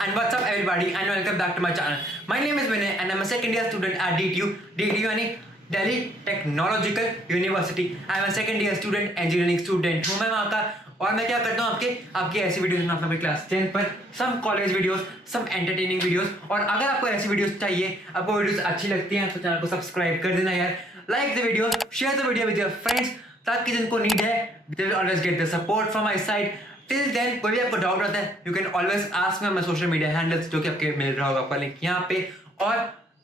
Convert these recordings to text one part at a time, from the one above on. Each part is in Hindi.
and what's up everybody and welcome back to my channel. My name is Vinay and I'm a second year student at DTU. DTU यानी Delhi Technological University. I'm a second year student, engineering student हूँ मैं वहाँ का। और मैं क्या करता हूँ आपकी ऐसी वीडियोस में अपनी क्लास 10 पर सम कॉलेज वीडियोस, सम एंटरटेनिंग वीडियोस। और अगर आपको ऐसी वीडियोस चाहिए, आपको वीडियोस अच्छी लगती हैं तो चैनल को सब्सक्राइब कर देना यार, like the video, share the video with your friends, ताकि जिनको नीड है they will always get the support from my side. Till then कोई भी आपको डाउट रहता है you can always ask me on my social media handles, जो कि आपके मिल रहा होगा आपका लिंक यहाँ पे। और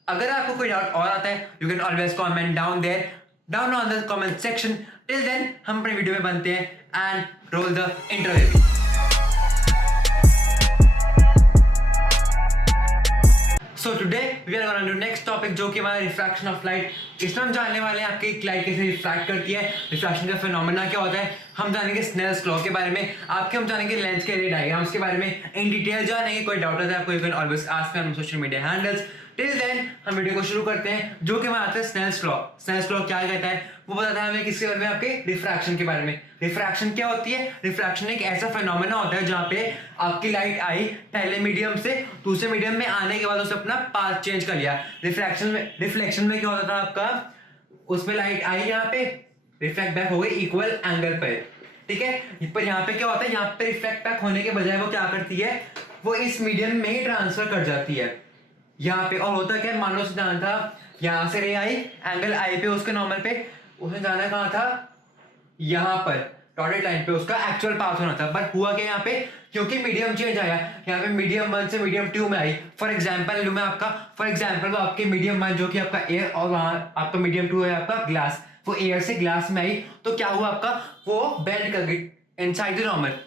अगर आपको कोई डाउट और आता है you can always comment down there, down on the comment section. Till then हम अपने वीडियो में बनते हैं and roll the interview. So today we are going to do next topic, जो कि हमारा रिफ्रैक्शन ऑफ लाइट। इसमें हम जानने वाले हैं आपकी लाइट कैसे रिफ्रैक्ट करती है, रिफ्रैक्शन का फिनोमेना क्या होता है। हम जानेंगे स्नेल्स लॉ के बारे में, हम जानेंगे लेंस के रे डायग्राम्स के बारे में इन डिटेल जानेंगे। कोई डाउट है आपको you can always ask me on social media handles. Till then हम वीडियो को शुरू करते हैं, जो कि हमारा आता है स्नेल्स लॉ। स्नेल्स लॉ क्या कहता है वो बताता है हमें किसके बारे में, आपके रिफ्रैक्शन के बारे में। रिफ्रैक्शन क्या होती है? रिफ्रैक्शन एक ऐसा फिनोमेना होता है जहाँ पे आपकी लाइट आई पहले मीडियम से दूसरे मीडियम में आने के बाद उसने अपना पाथ चेंज कर लिया। रिफ्लेक्शन में क्या होता था आपका, उसमें लाइट आई यहाँ पे, रिफ्लेक्ट बैक हो गई इक्वल एंगल पे, ठीक है। पर यहाँ पे क्या होता है, यहाँ पे रिफ्लेक्ट बैक होने के बजाय वो क्या करती है, वो इस मीडियम में ही ट्रांसफर कर जाती है यहाँ पे। और होता क्या है, मान लो सिद्धांत था यहाँ से रे आई एंगल आई पे उसके नॉर्मल पे, उसने जाना कहाँ था, यहाँ पर डॉटेड लाइन पे उसका एक्चुअल पाथ होना था। बट हुआ क्या यहाँ पे, क्योंकि मीडियम चेंज आया, यहाँ पे मीडियम 1 से मीडियम 2 में आई। फॉर एग्जांपल लूँ मैं आपका, फॉर एग्जांपल वो आपके मीडियम 1 जो कि आपका एयर, और वहाँ आपका मीडियम 2 है आपका ग्लास, वो एयर से ग्लास में आई। तो क्या हुआ आपका, वो बेंड कर गई इनसाइड द नॉर्मल।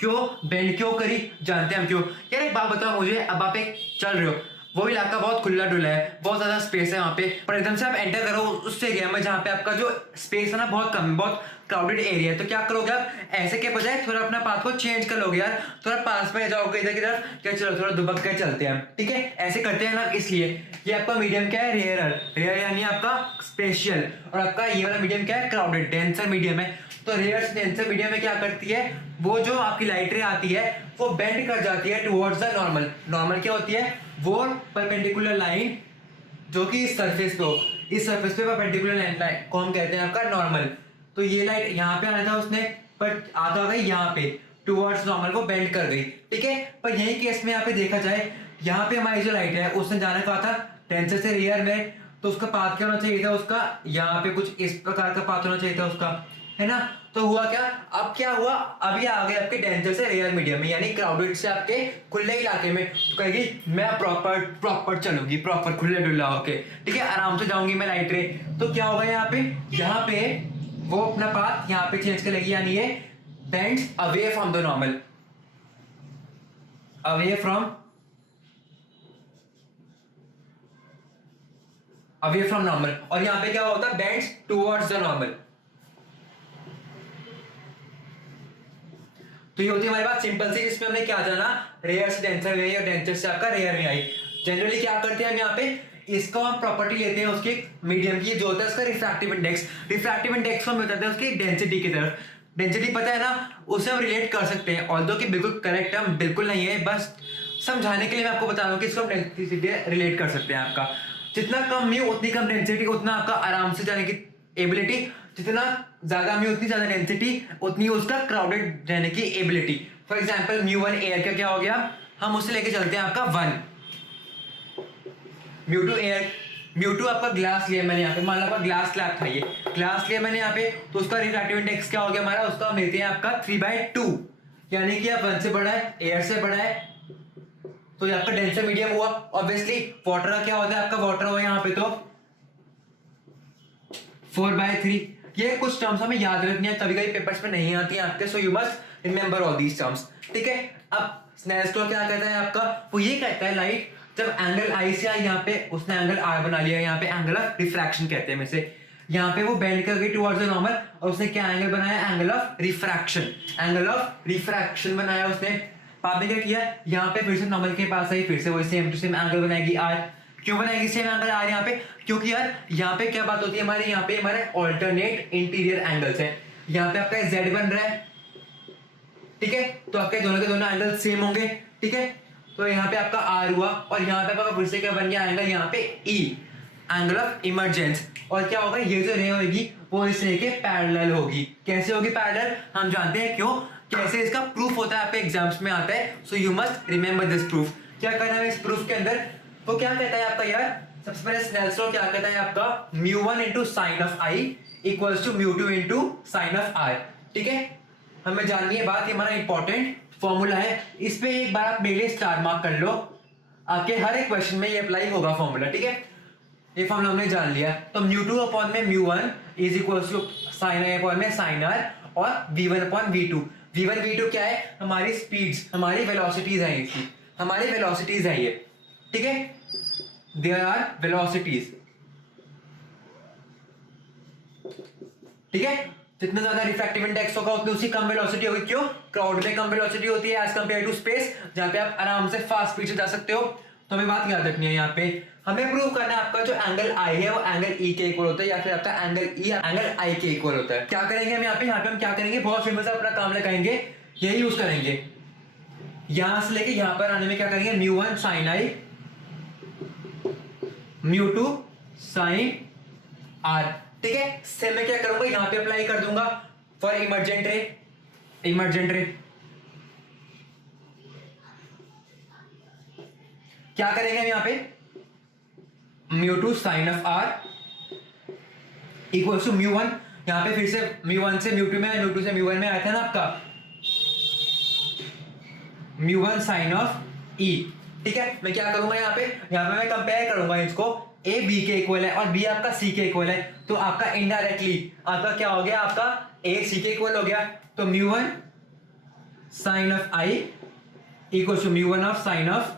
क्यों बेंड क्यों करी, जानते हैं हम क्यों। यार एक बात बताओ मुझे, अब आप एक चल रहे हो, वो इलाका बहुत खुला डुला है, बहुत ज्यादा स्पेस है वहाँ पे, पर एकदम से आप एंटर करो उस एरिया में जहाँ पे आपका जो स्पेस है ना बहुत कम, बहुत क्राउडेड एरिया है। तो क्या करोगे आप, ऐसे के बजाय थोड़ा अपना पाथ को चेंज कर लोगे यार, थोड़ा पास में जाओगे इधर की तरफ, क्या चलो थोड़ा दुबक के चलते हैं, ठीक है। ऐसे करते हैं ना, इसलिए ये आपका मीडियम क्या है, रेयर यानी आपका स्पेशियल, और आपका ये वाला मीडियम क्या है, क्राउडेड डेंसर मीडियम है। तो रेयर से डेंसर मीडियम में क्या करती है, वो जो आपकी लाइट रे आती है वो बेंड कर जाती है टुवर्ड्स द नॉर्मल। नॉर्मल क्या होती है, वो परपेंडिकुलर लाइन जो कि इस सरफेस पे हो, इस सरफेस पे परपेंडिकुलर लाइन को हम कहते हैं आपका नॉर्मल। तो ये लाइट यहाँ पे आना था उसने, पर आता गई यहाँ पे टुवर्ड्स नॉर्मल, वो बेंड कर गई, ठीक है। पर यही केस में यहाँ पे देखा जाए, यहाँ पे हमारी जो लाइट है उसने जाना कहा था डेंसर से रेयर में, तो उसका पाथ क्या होना चाहिए था, उसका यहाँ पे कुछ इस प्रकार का पाथ होना चाहिए था उसका, है ना। तो हुआ क्या, अब क्या हुआ, अभी आ गए आपके डेंसर से रेयर मीडियम में, यानी क्राउडेड से आपके खुले इलाके में। तो कहेगी मैं प्रॉपर चलूंगी, प्रॉपर खुले डुल्ला होके, ठीक है, आराम से जाऊंगी मैं लाइट रे। तो क्या होगा यहाँ पे वो अपना पाथ यहाँ पे चेंज कर लेगी, यानी ये bends away from the normal, away from normal. और यहाँ पे क्या होता है, बेंड्स टुवर्ड्स द नॉर्मल। तो ये होती है हमारी बात सिंपल सी, जिसमें हमने क्या जाना, रेयर से डेंसर में आई और डेंसर से आपका रेयर में आई। जनरली क्या करते हैं हम यहाँ पे, इसको हम प्रॉपर्टी लेते हैं उसके मीडियम की, जो होता है उसका रिफ्रैक्टिव इंडेक्स। रिफ्रैक्टिव इंडेक्स को हम बताते हैं उसकी डेंसिटी की तरफ। डेंसिटी पता है ना, उसे हम रिलेट कर सकते हैं, ऑल्दो कि बिल्कुल करेक्ट हम बिल्कुल नहीं है, बस समझाने के लिए मैं आपको बता रहा हूँ कि इसको हम डेंसिटी रिलेट कर सकते हैं। आपका जितना कम म्यू उतनी कम डेंसिटी, उतना आपका आराम से जाने की एबिलिटी, जितना ज्यादा म्यू उतनी ज्यादा डेंसिटी, उतनी उसका क्राउडेड रहने की एबिलिटी। फॉर एग्जांपल म्यू1 एयर का क्या हो गया, हम उसे लेके चलते हैं आपका 1। म्यू2 एयर, म्यू2 आपका ग्लास लिया मैंने यहाँ पे, मान लो आपका ग्लास स्लैब था, ये ग्लास लिया मैंने यहाँ पे, तो उसका रिफ्रैक्टिव इंडेक्स क्या हो गया हमारा, उसका हम लेते हैं आपका 3/2, यानी कि आप 1 से बड़ा है, एयर से बड़ा है, तो ये आपका डेंसर मीडियम हुआ। ऑब्वियसली वाटर का क्या होता है, आपका वाटर हुआ यहाँ पे तो 4/3। ये कुछ टर्म्स हमें याद रखनी है, कभी कभी पेपर्स में नहीं आती हैं आपके, so you must remember all these terms, ठीक है। अब स्नेल्स लॉ क्या कहता है आपका, वो ये कहता है लाइट जब एंगल आई से आई, यहाँ पे उसने एंगल आर बना लिया, यहाँ पे एंगल ऑफ रिफ्रैक्शन कहते हैं इसे, यहाँ पे वो बेंड कर गई टुवर्ड्स द नॉर्मल, और उसने क्या एंगल बनाया, एंगल ऑफ रिफ्रैक्शन बनाया उसने। बाद में क्या किया, यहाँ पे फिर से नॉर्मल के पास आई, फिर से वही सेम टू सेम एंगल बनाएगी आर। क्यों बनाएगी सेम एंगल आर यहाँ पे, क्योंकि यार यहाँ पे क्या बात होती है हमारे, यहाँ पे हमारे ऑल्टरनेट इंटीरियर एंगल्स हैं। यहाँ पे आपका जेड बन रहा है, ठीक है, तो आपके दोनों के दोनों एंगल सेम होंगे, ठीक है। तो यहाँ पे आपका आर हुआ और यहाँ पे आपका फिर से क्या बन गया एंगल यहाँ पे ई, एंगल ऑफ इमरजेंस। और क्या होगा, ये जो रे होगी वो इस रे के पैरेलल होगी। कैसे होगी पैरेलल, हम जानते हैं क्यों, कैसे इसका प्रूफ होता है आपके एग्जाम्स में आता है। So you must remember this proof. क्या करना है इस प्रूफ के अंदर, वो क्या कहता है आपका यार, सबसे पहले स्नेल्स लॉ क्या कहता है आपका, μ1 into sine of i equals to μ2 into sine of r. ठीक है, हमें जाननी है बात, ये हमारा इंपॉर्टेंट फॉर्मूला है। इस पे एक बार आप मेरे स्टार मार्क कर लो, आपके हर एक क्वेश्चन में ये अप्लाई होगा फॉर्मूला। ठीक है, ये फॉर्मूला हमने जान लिया। तो μ2 अपॉन में μ1 is equals to sine i upon में साइन आर और v1 upon v2। v1 v2 क्या है, हमारी स्पीड्स, हमारी वेलोसिटीज है, इसकी हमारी वेलोसिटीज है ये। ठीक है, देयर आर वेलोसिटीज। ठीक है, जितना ज्यादा रिफ्रैक्टिव इंडेक्स होगा उतनी उसकी कम वेलोसिटी होगी। क्यों, क्राउड में कम वेलोसिटी होती है एज कंपेयर टू स्पेस, जहां पे आप आराम से फास्ट स्पीड से जा सकते हो। तो हमें बात याद रखनी है, यहाँ पे हमें प्रूव करना है आपका जो एंगल आई है वो एंगल ई के इक्वल होता है, या फिर आपका एंगल ई एंगल आई के इक्वल होता है। क्या करेंगे हम यहाँ पे हम क्या करेंगे, बहुत सिंपल सा अपना काम लगाएंगे, यही यूज करेंगे। यहां से लेके यहां पर आने में क्या करेंगे, μ1 साइन आई, μ2 साइन आर। ठीक है, सेम मैं क्या करूंगा, यहां पे अप्लाई कर दूंगा फॉर इमरजेंट रे। क्या करेंगे हम यहाँ पे, μ2 sine of r equals to μ1, यहां पे फिर से μ1 से μ2 में, μ2 से μ1 में आया था ना आपका μ1 साइन ऑफ ई। ठीक है, मैं क्या करूंगा यहाँ पे मैं कंपेयर करूंगा इसको, ए बी के इक्वल है और बी आपका सी के इक्वल है। तो आपका इनडायरेक्टली आपका क्या हो गया, आपका ए सी के इक्वल हो गया। तो μ1 sine of i equal to μ1 of sine of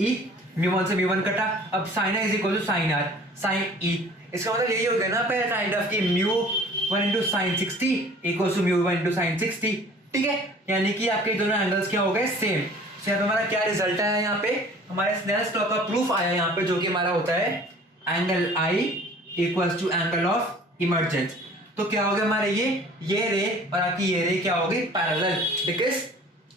e, μ1 से μ1 कटा, अब sine i is equal to sine r sine e. इसका मतलब यही हो गया ना पहले काइंड ऑफ की μ1 into sine 60 equal to μ1 into sine 60। ठीक है, यानी कि आपके दोनों एंगल्स क्या हो गए, सेम। तो यहाँ पे हमारा क्या रिजल्ट आया, यहाँ पे हमारे स्नेल्स लॉ का प्रूफ आया यहाँ पे, जो कि हमारा होता है angle i equals to angle of emergence. तो क्या हो गया हमारे ये रे और आपकी ये रे क्या हो गई, पैरेलल,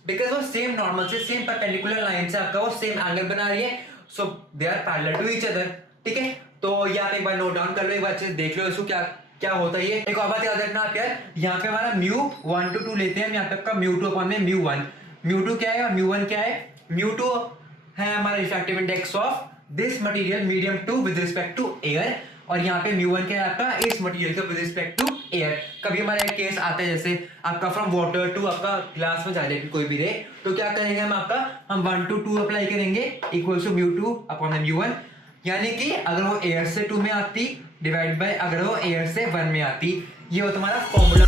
बिकॉज वो सेम नॉर्मल से, सेम परपेंडिकुलर लाइन से आपका वो सेम एंगल बना रही है। So they are parallel to each other. ठीक है, तो ये आप एक बार नोट डाउन कर लो, एक बार अच्छे से देख लो इसको क्या होता है। ये एक और बात याद रखना आप यार, यहाँ पे हमारा μ1 to 2 लेते हैं हम, यहाँ पे आपका μ2 अपॉन में μ1 क्या है और μ1 क्या है, μ2 है हमारा refractive index of this material medium two with respect to air, और यहाँ पे μ1 क्या है आपका इस मटेरियल का विद रिस्पेक्ट टू एयर। कभी हमारा एक केस आता है जैसे आपका फ्रॉम वाटर टू आपका ग्लास में जा रही है कोई भी रे, तो क्या करेंगे हम 1 to 2 अप्लाई करेंगे इक्वल टू μ2 अपॉन μ1, यानी कि अगर वो एयर से 2 में आती डिवाइड बाय अगर वो एयर से 1 में आती। ये हो तुम्हारा फॉर्मूला।